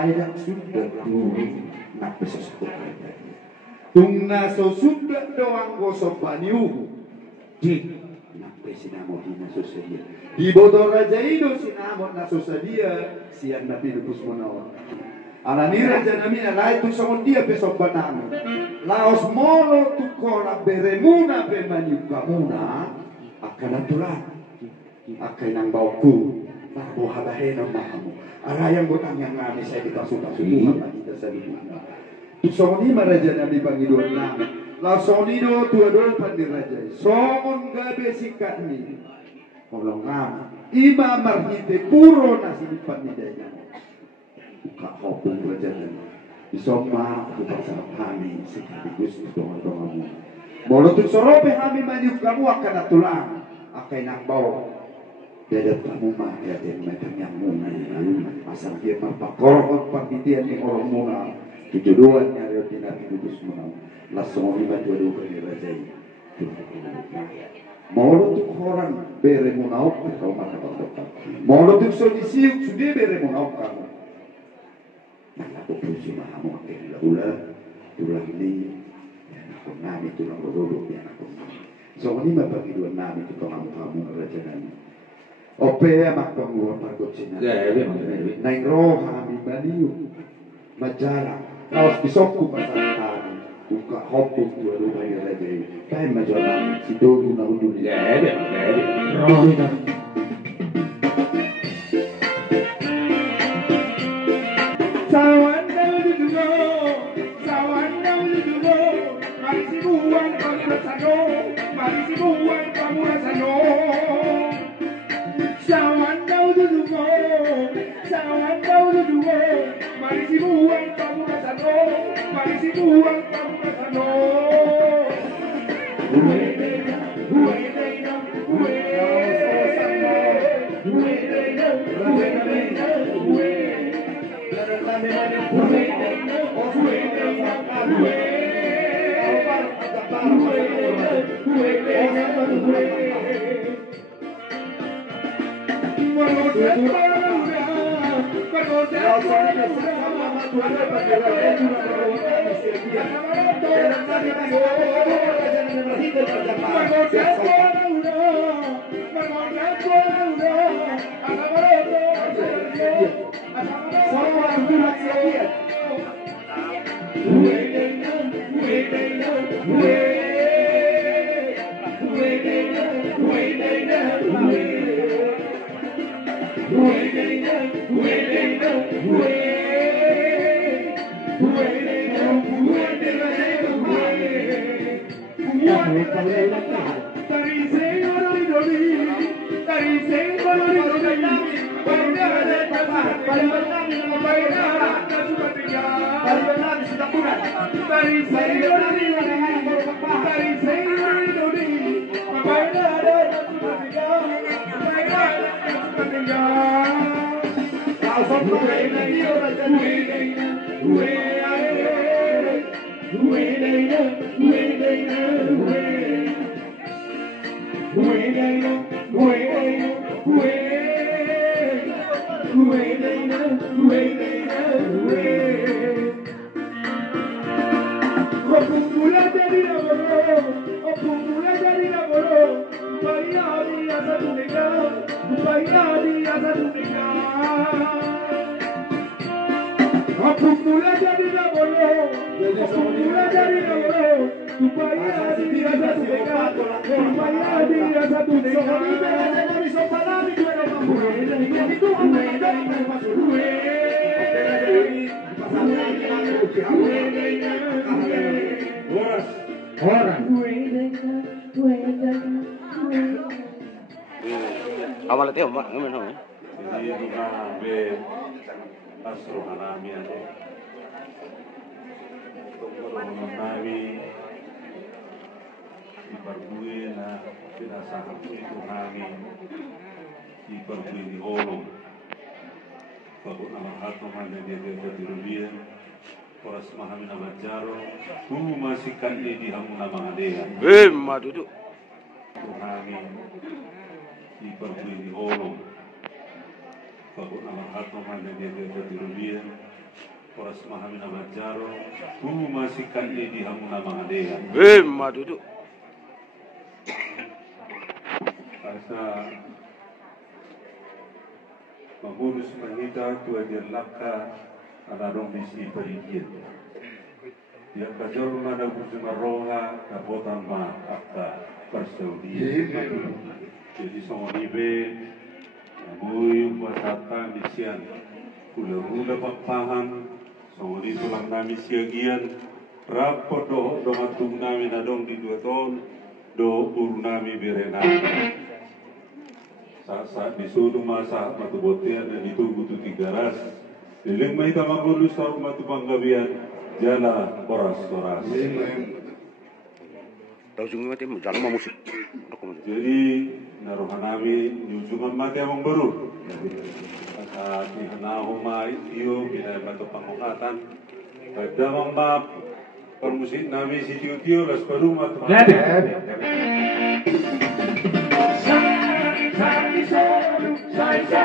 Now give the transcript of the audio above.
Ayang sudah turun nak besok tung naso sudah doang gosok baniu di nak pesinamo di naso sedia di bodor raja itu sinamo naso sedia siang nabi lupus monawar alani raja namina lai tu sama dia besok banamo laos molo tu kola beremuna pemaniu kamuna akan aturan akan nang bauku nak boha bahena mahamu arayang botang yang ngami saya dipasukan semua kita saya Songoni maraja nabi pangidon na, la sonido tuadol pandiraja. Songon gabe sikat ni, kolong ngam. Ima marhite puro nasi pandidaya. Buka hopung raja dan isoma kupasa kami sekaligus dongan-donganmu. Molotuk sorope kami manyuk kamu akan atulang, akan nang bau. Dadat kamu mah ya dan macam yang muna. Asal dia marpakor pangitian ni orang muna. Kejodohan yang ada di Nabi Kudus menang langsung dibantu dua kali raja ini mau untuk orang bere munau kau mana kau mau untuk sodisiuk sudah bere munau kamu nah aku puji mahamu akhirnya ulah tulang ini aku nami tulang rodok yang aku so ini bagi dua nami itu kamu raja nami opea mak penguruan pargocina naik roh kami baniu majalah Kaos bisokku pasang buka hopung dua rumah yang lagi. Kain majalah si dodu na undur ni. Rohina. Sawan dalu dugo, mari si buang kamu rasano, mari si buang kamu rasano. Sawan dalu dugo, mari si buang kamu rasano, mari si buang kamu rasano. Awalnya tiap mak ngamen ho. Jadi kita be asro harami ade. Nabi di perbué na pirasa itu hangi di perbué di holo. Bapak nama hatu mana dia di rubian. Poras mahami nama jaro. Masih kan di hamu nama adea. Ma duduk. Hangi di perbué di holo. Pagod na lahat naman na dia katirubian. Oras mahamin na majaro. Masikan di hamuna mga dea. Maduduk. Asa mahulus manita tua dia laka anarong misi perigin. Dia kajor mana bujuma roha kabotan ma akta persaudi. Jadi sama nibe Mui wasata misian Ula papahan Songoni tulang nami siagian Rapor do matung nami nadong di 2 tahun Do uru nami birena Saat disuruh masa matu botian dan ditunggu tu 3 ras Diling mahita magulus taruh matu panggabian Jala koras-koras Tahu sungai mati jangan musik. Jadi naruhan nami nyusungan mati amang baru. Saat ihanahumay iyo pinay batu pangukatan. Pagdamang map permusik nami si tiyo-tiyo las baru matu. Saya